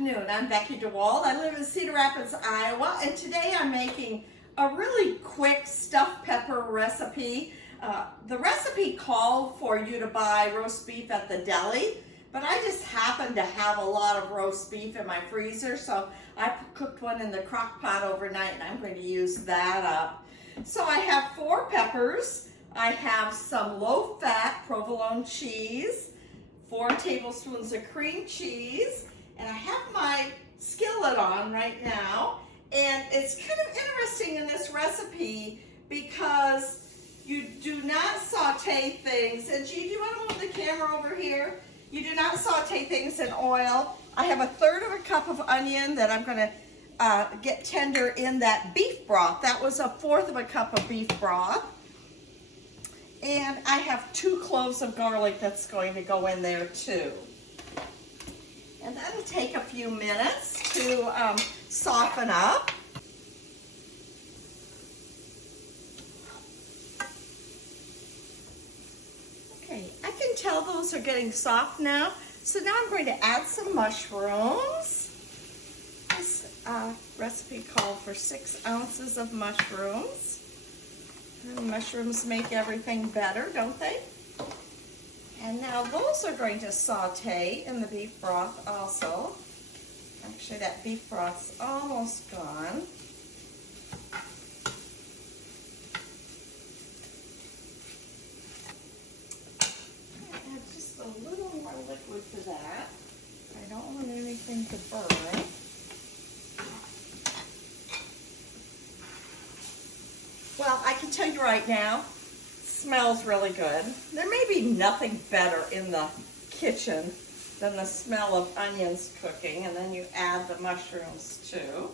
afternoon. I'm Becky DeWald. I live in Cedar Rapids, Iowa, and today I'm making a really quick stuffed pepper recipe. The recipe called for you to buy roast beef at the deli, but I just happen to have a lot of roast beef in my freezer, so I cooked one in the crock pot overnight and I'm going to use that up. So I have 4 peppers. I have some low-fat provolone cheese, 4 tablespoons of cream cheese, and I have my skillet on right now. And it's kind of interesting in this recipe because you do not saute things. And Jean, do you want to move the camera over here? You do not saute things in oil. I have 1/3 cup of onion that I'm going to get tender in that beef broth. That was 1/4 cup of beef broth. And I have 2 cloves of garlic that's going to go in there too. And that'll take a few minutes to soften up. Okay, I can tell those are getting soft now. So now I'm going to add some mushrooms. This recipe called for 6 ounces of mushrooms. And mushrooms make everything better, don't they? And now those are going to saute in the beef broth also. Actually, that beef broth's almost gone. Add just a little more liquid to that. I don't want anything to burn. Well, I can tell you right now, it smells really good. There may be nothing better in the kitchen than the smell of onions cooking, and then you add the mushrooms too.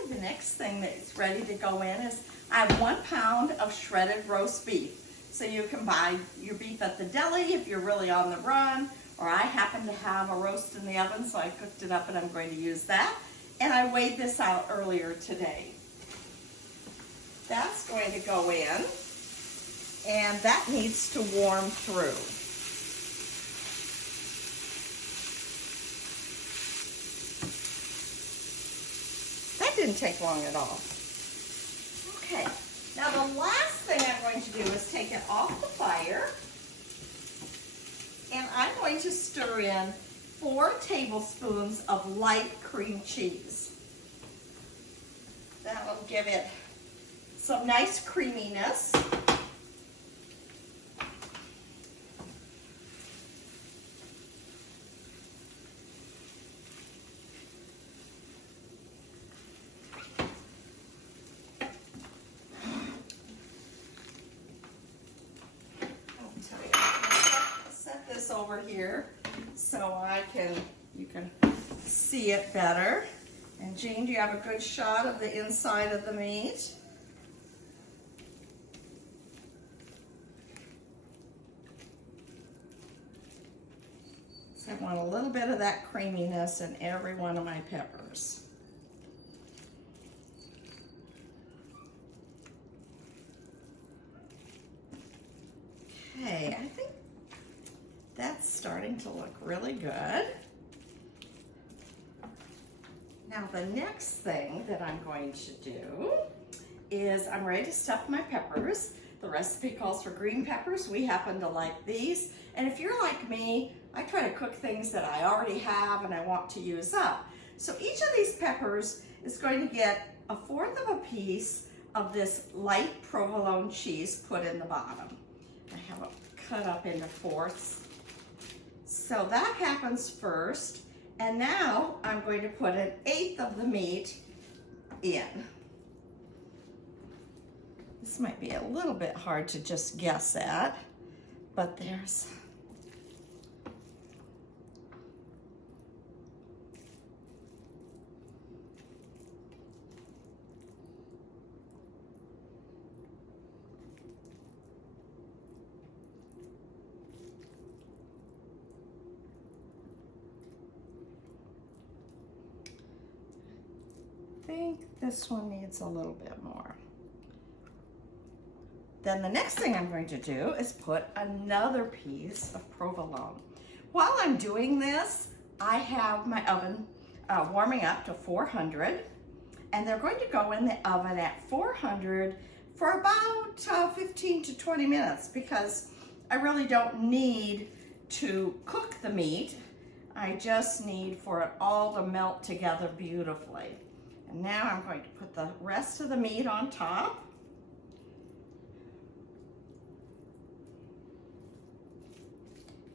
And the next thing that's ready to go in is I have 1 pound of shredded roast beef. So you can buy your beef at the deli if you're really on the run, or I happen to have a roast in the oven, so I cooked it up and I'm going to use that. And I weighed this out earlier today. That's going to go in, and that needs to warm through. That didn't take long at all. Okay, now the last thing I'm going to do is take it off the fire. And I'm going to stir in 4 tablespoons of light cream cheese. That will give it some nice creaminess. Over here so you can see it better. And Jean, do you have a good shot of the inside of the meat? So I want a little bit of that creaminess in every one of my peppers. Okay, I think that's starting to look really good. Now the next thing that I'm going to do is I'm ready to stuff my peppers. The recipe calls for green peppers. We happen to like these. And if you're like me, I try to cook things that I already have and I want to use up. So each of these peppers is going to get 1/4 of a piece of this light provolone cheese put in the bottom. I have it cut up into 4ths. So that happens first, and now I'm going to put 1/8 of the meat in. This might be a little bit hard to just guess at, but there's I think this one needs a little bit more. Then the next thing I'm going to do is put another piece of provolone. While I'm doing this, I have my oven warming up to 400, and they're going to go in the oven at 400 for about 15 to 20 minutes because I really don't need to cook the meat. I just need for it all to melt together beautifully. And now I'm going to put the rest of the meat on top.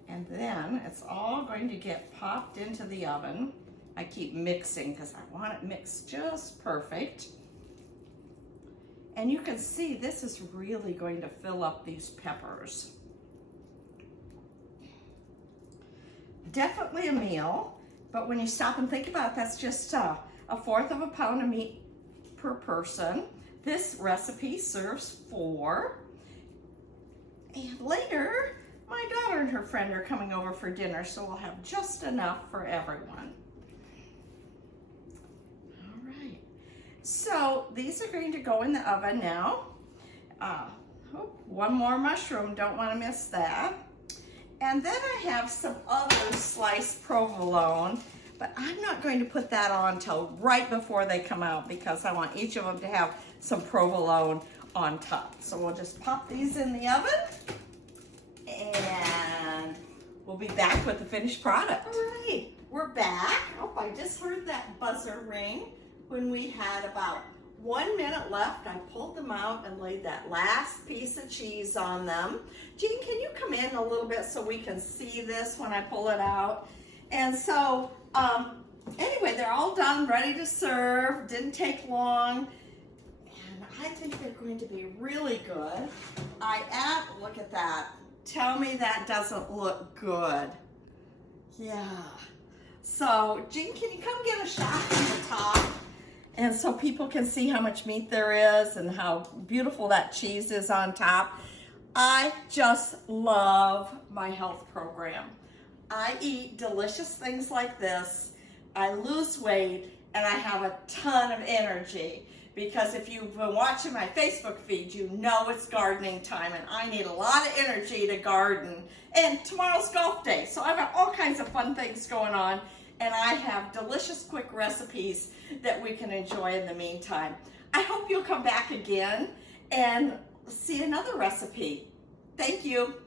And then it's all going to get popped into the oven. I keep mixing because I want it mixed just perfect. And you can see this is really going to fill up these peppers. Definitely a meal, but when you stop and think about it, that's just a 1/4 of a pound of meat per person. This recipe serves 4. And later, my daughter and her friend are coming over for dinner, so we'll have just enough for everyone. All right, so these are going to go in the oven now. One more mushroom, don't want to miss that. And then I have some other sliced provolone, but I'm not going to put that on until right before they come out because I want each of them to have some provolone on top. So we'll just pop these in the oven and we'll be back with the finished product. All right, we're back. Oh, I just heard that buzzer ring when we had about 1 minute left. I pulled them out and laid that last piece of cheese on them. Jean, can you come in a little bit so we can see this when I pull it out? And so, anyway, they're all done, ready to serve. Didn't take long. And I think they're going to be really good. Look at that. Tell me that doesn't look good. Yeah. So, Jean, can you come get a shot from the top? And so people can see how much meat there is and how beautiful that cheese is on top. I just love my health program. I eat delicious things like this. I lose weight and I have a ton of energy because if you've been watching my Facebook feed, you know it's gardening time and I need a lot of energy to garden. And tomorrow's golf day, so I've got all kinds of fun things going on. And I have delicious, quick recipes that we can enjoy in the meantime. I hope you'll come back again and see another recipe. Thank you.